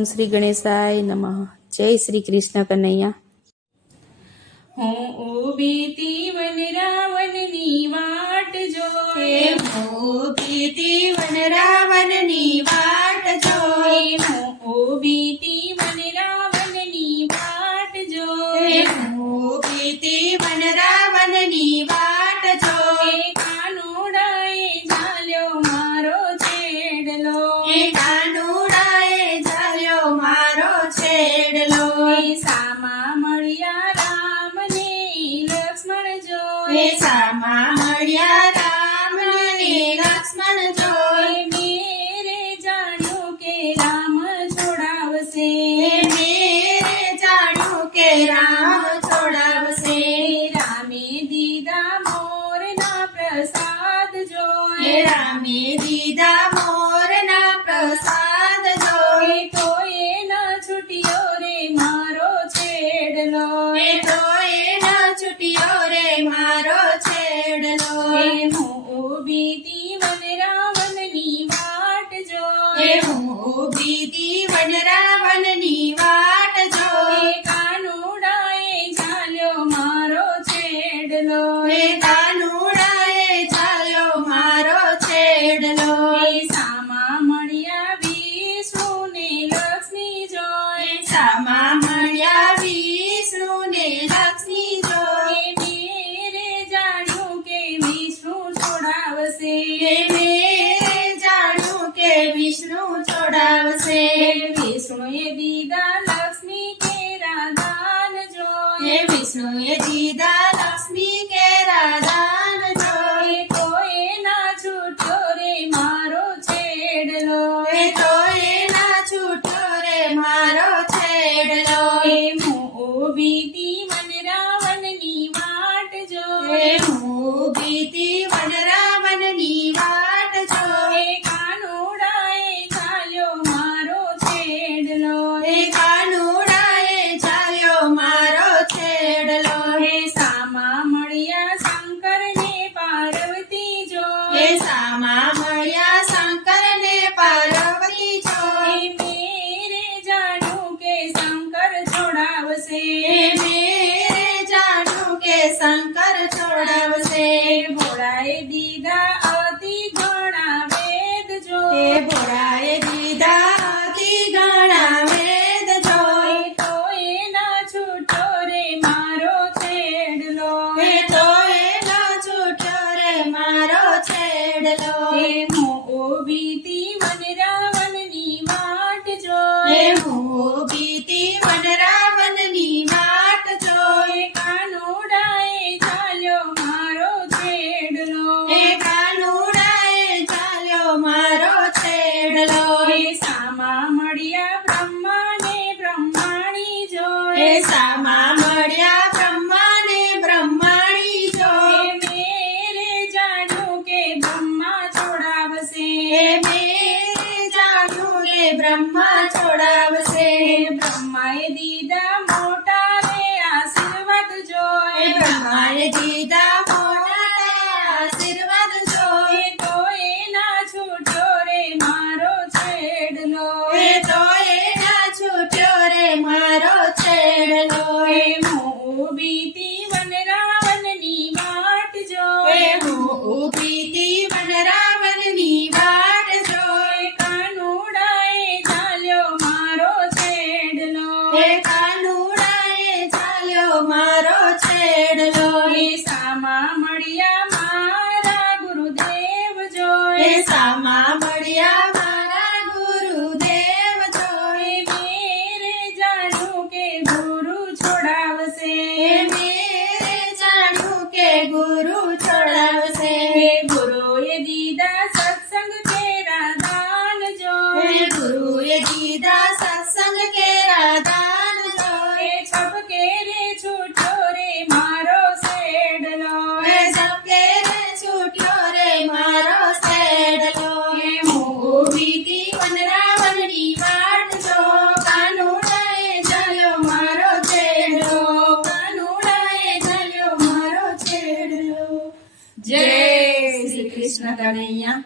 ઓમ શ્રી ગણેશાય નમઃ. જય શ્રી કૃષ્ણ કનૈયા. હું ઊભી તી વન રાવણની વાટ જોઈ, હું ઊભી તી વન રાવણની વાટ જોઈ, હું ઊભી તી વન રાવણની વાટ જોઈ, હું ઊભી તી વન રાવણની વાટ જોઈ. કાનુડાએ ઝાલ્યો મારો છેડલો, કાનુડાએ ઝાલ્યો મારો છેડલો. સામા મળ્યા રામ ને લક્ષ્મણ જોઈ, સામા મળ્યા રામ ને લક્ષ્મણ જોઈ. મેરે જાણ્યું કે રામ છોડાવશે, મેરે જાણ્યું કે રામ છોડાવશે. રામે દીધા મોરના પ્રસાદ જોઈ, રામે દીધા મોરના પ્રસાદ જોઈ. તો એ ન છૂટ્યો રે મારો છેડલો, તો એ ન છૂટ્યો રે મારો છેડલો. હું ઊભી તી વન રાવણની વાટ જોઈ, હું ઊભી તી વન રાવણની વાટ જોઈ. કાનુડાએ ઝાલ્યો મારો છેડલો, કાનુડાએ ઝાલ્યો મારો છેડલો. સામા મળ્યા વિષ્ણુ ને લક્ષ્મી જોઈ, સામા મળ્યા વિષ્ણુ ને લક્ષ્મી જોઈ. મેરે જાણ્યું કે વિષ્ણુ છોડાવશે, મેરે જાણ્યું કે વિષ્ણુ છોડાવશે. વિષ્ણુએ દીધા લક્ષ્મી કેરા દાન જોઈ, વિષ્ણુએ દીધા લક્ષ્મી કેરા દાન જોઈ. તો એના છૂટ્યો રે મારો છેડલો, તો એના છૂટ્યો રે મારો છેડલો. હું ઊભી તી વન રાવણની વાટ જોઈ, હું ઊભી તી વન રાવણની વાટ જોઈ. કાનુડાએ ઝાલ્યો મારો છેડલો, કાનુડાએ ઝાલ્યો મારો છેડલો. સામા મળ્યા શંકર ને પાર્વતી જોઈ, સામા મળ્યા શંકર ને પાર્વતી જોઈ. મેરે જાણ્યું કે શંકર છોડાવશે, મેરે જાણ્યું કે શંકર છોડાવશે. ભોળાએ દીધા અતિ ઘણા વેદ જોઈ, ભોળાએ દીધા અતિ ઘણા વેદ જોઈ. તો એના છૂટ્યો રે મારો છેડલો, તો એનો છૂટ્યો રે મારો છેડલો. હું ઊભી તી વન રાવણની વાટ જોઈ, હું ઊભી તી વન રાવણની વાટ જોઈ. કાનુડાએ ઝાલ્યો મારો છેડલો, કાનુડાએ ઝાલ્યો મારો છેડલો. સામા મળ્યા બ્રહ્મા ને બ્રહ્માણી જોઈ, સામા મળ્યા બ્રહ્મા ને બ્રહ્માણી જોઈ. મેરે જાણ્યું કે બ્રહ્મા છોડાવશે, મેરે જાણ્યું કે બ્રહ્મા છોડાવશે. બ્રહ્માએ દીધા મોટા રે આશીર્વાદ જોઈ, બ્રહ્માએ દીધા મોટા આશીર્વાદ જોઈ. તો એના છૂટ્યો રે મારો છેડલો, તો એના છૂટ્યો રે મારો છેડલો. હું ઊભી તી વન રાવણની વાટ જોઈ, હું ઊભી તી વન રાવણની વાટ જોઈ. કાનુડાએ ઝાલ્યો મારો છેડલો, કાનુડાએ ઝાલ્યો મારો છેડલો. સામા મળ્યા મારા ગુરુદેવ જોઈ, સામા મળ્યા મારા ગુરુદેવ જોઈ. મેરે જાણ્યું કે ગુરુ છોડાવશે, મેરે જાણ્યું કે ગુરુ છોડાવશે. ગુરુએ દીધા સત્સંગ કેરા દાન જોઈ, ગુરુએ દીધા સત્સંગ કેરા દાન જોઈ. છપકે રે છૂટ્યો રે મારો છેડલો, સબકે રે છૂટ્યો રે મારો છેડલો. હું ઊભી તી વન રાવણની વાટ જો. કાનુડાએ ઝાલ્યો મારો છેડલો. કાનુડાએ ઝાલ્યો મારો છેડલો. જય શ્રી કૃષ્ણ કનૈયા.